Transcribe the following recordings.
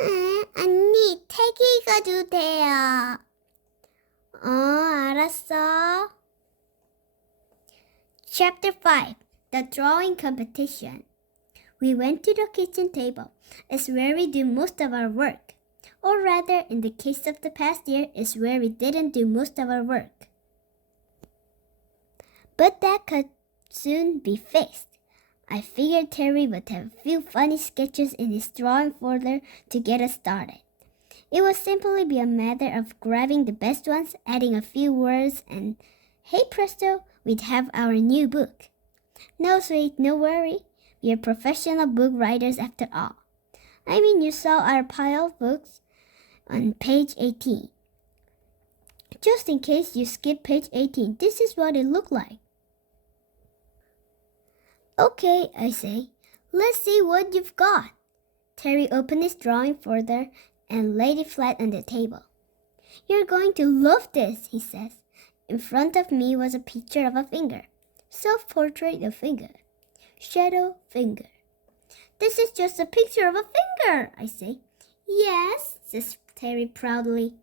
언니, 책 읽어도 돼요. 알았어. Chapter 5. The Drawing Competition. We went to the kitchen table. It's where we do most of our work. Or rather, in the case of the past year, it's where we didn't do most of our work. But that could soon be fixed. I figured Terry would have a few funny sketches in his drawing folder to get us started. It would simply be a matter of grabbing the best ones, adding a few words, and hey presto, we'd have our new book. No sweet, no worry. We are professional book writers after all. I mean, you saw our pile of books on page 18. Just in case you skipped page 18, this is what it looked like. Okay, I say, let's see what you've got. Terry opened his drawing folder and laid it flat on the table. You're going to love this, he says. In front of me was a picture of a finger. Self-portrait of finger. Shadow finger. This is just a picture of a finger, I say. Yes, says Terry proudly.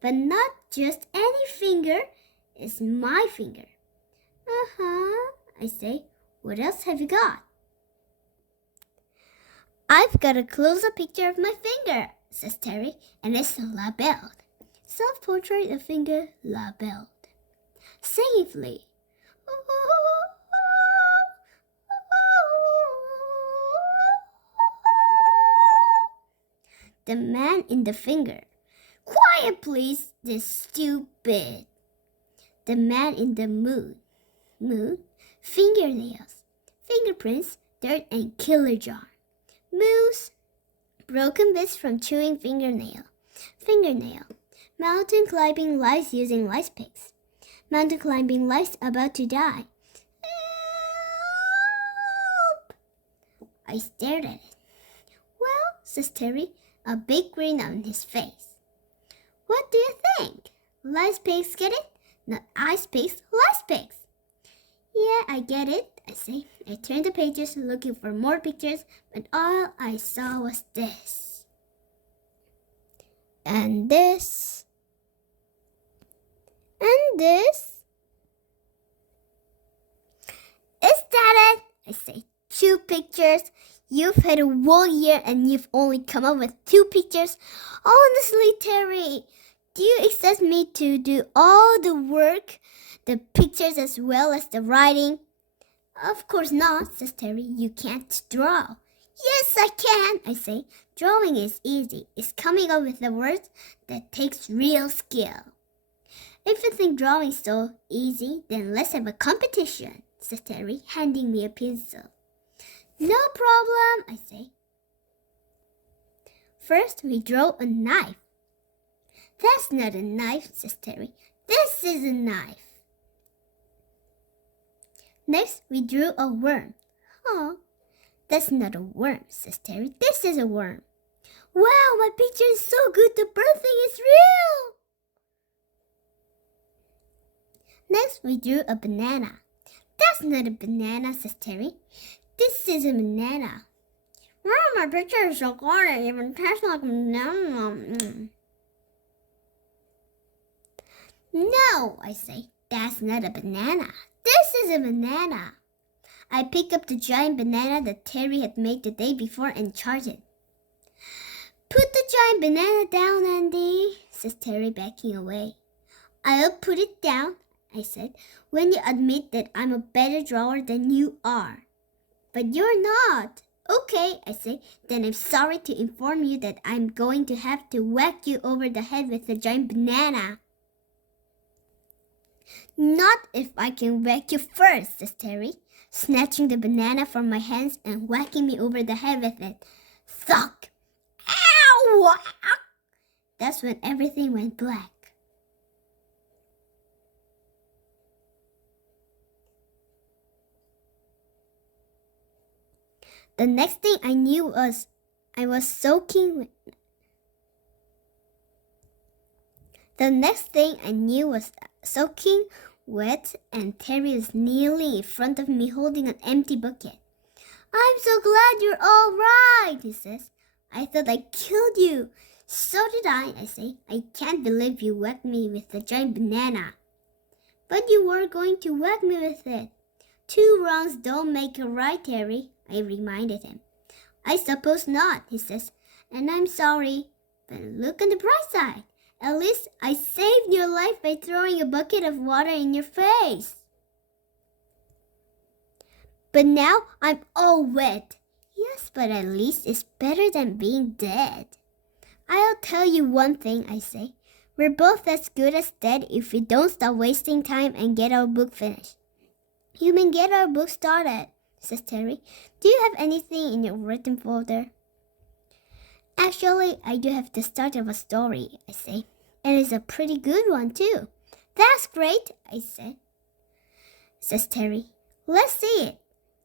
But not just any finger. It's my finger. Uh-huh, I say. What else have you got? I've got a close-up picture of my finger, says Terry, and it's labeled. Self-portrait of finger labeled. Safely. The man in the finger. Quiet, please, this stupid. The man in the mood. Fingernails. Fingerprints, dirt, and killer jar. Moose. Broken bits from chewing fingernail. Fingernail. Mountain climbing lice using lice picks. Mountain climbing lice about to die. Help! I stared at it. Well, says Terry, a big grin on his face. What do you think? Lice picks, get it? Not ice picks, lice picks. Yeah, I get it, I say. I turned the pages looking for more pictures, but all I saw was this. And this. And this. Is that it? I say. 2 pictures. You've had a whole year and you've only come up with 2 pictures. Honestly, Terry, do you expect me to do all the work? The pictures as well as the writing? Of course not, says Terry. You can't draw. Yes, I can, I say. Drawing is easy. It's coming up with the words that takes real skill. If you think drawing's so easy, then let's have a competition, says Terry, handing me a pencil. No problem, I say. First, we draw a knife. That's not a knife, says Terry. This is a knife. Next, we drew a worm. Oh, that's not a worm, says Terry. This is a worm. Wow, my picture is so good, the bird thing is real. Next, we drew a banana. That's not a banana, says Terry. This is a banana. Wow, my picture is so good, it even tastes like a banana. No, I say, that's not a banana. This is a banana. I pick up the giant banana that Terry had made the day before and charge it. Put the giant banana down, Andy, says Terry, backing away. I'll put it down, I said, when you admit that I'm a better drawer than you are. But you're not. Okay, I say, then I'm sorry to inform you that I'm going to have to whack you over the head with the giant banana. Not if I can whack you first, says Terry, snatching the banana from my hands and whacking me over the head with it. Thunk! Ow! That's when everything went black. The next thing I knew was I was soaking wet and Terry was kneeling in front of me holding an empty bucket. I'm so glad you're all right, he says. I thought I killed you. So did I say. I can't believe you whacked me with the giant banana. But you were going to whack me with it. 2 wrongs don't make a right, Terry, I reminded him. I suppose not, he says, and I'm sorry. But look on the bright side. At least I saved your life by throwing a bucket of water in your face. But now I'm all wet. Yes, but at least it's better than being dead. I'll tell you one thing, I say. We're both as good as dead if we don't stop wasting time and get our book finished. You mean get our book started, says Terry. Do you have anything in your written folder? Actually, I do have the start of a story, I say. And it's a pretty good one, too. That's great, I said. Says Terry. Let's see it.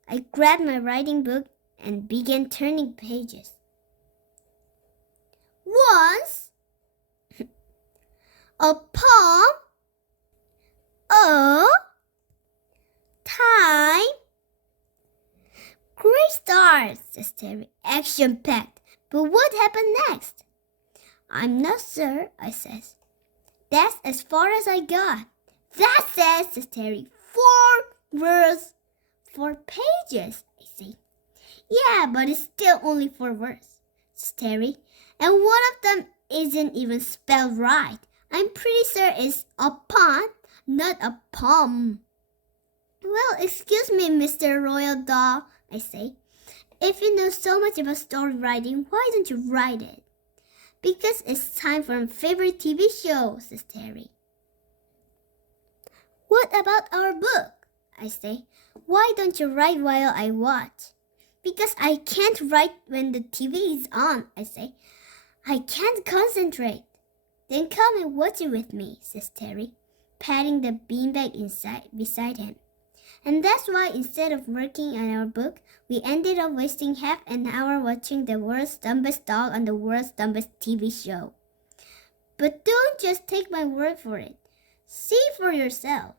I grabbed my writing book and began turning pages. Once, upon a time. Great start, says Terry, action-packed. But what happened next? I'm not sure, I says. That's as far as I got. That says Terry, 4 words, 4 pages, I say. Yeah, but it's still only 4 words, says Terry. And one of them isn't even spelled right. I'm pretty sure it's upon, not a palm. Well, excuse me, Mr. Royal Doll, I say. If you know so much about story writing, why don't you write it? Because it's time for my favorite TV show, says Terry. What about our book? I say. Why don't you write while I watch? Because I can't write when the TV is on, I say. I can't concentrate. Then come and watch it with me, says Terry, patting the beanbag beside him. And that's why instead of working on our book, we ended up wasting half an hour watching the world's dumbest dog on the world's dumbest TV show. But don't just take my word for it. See for yourself.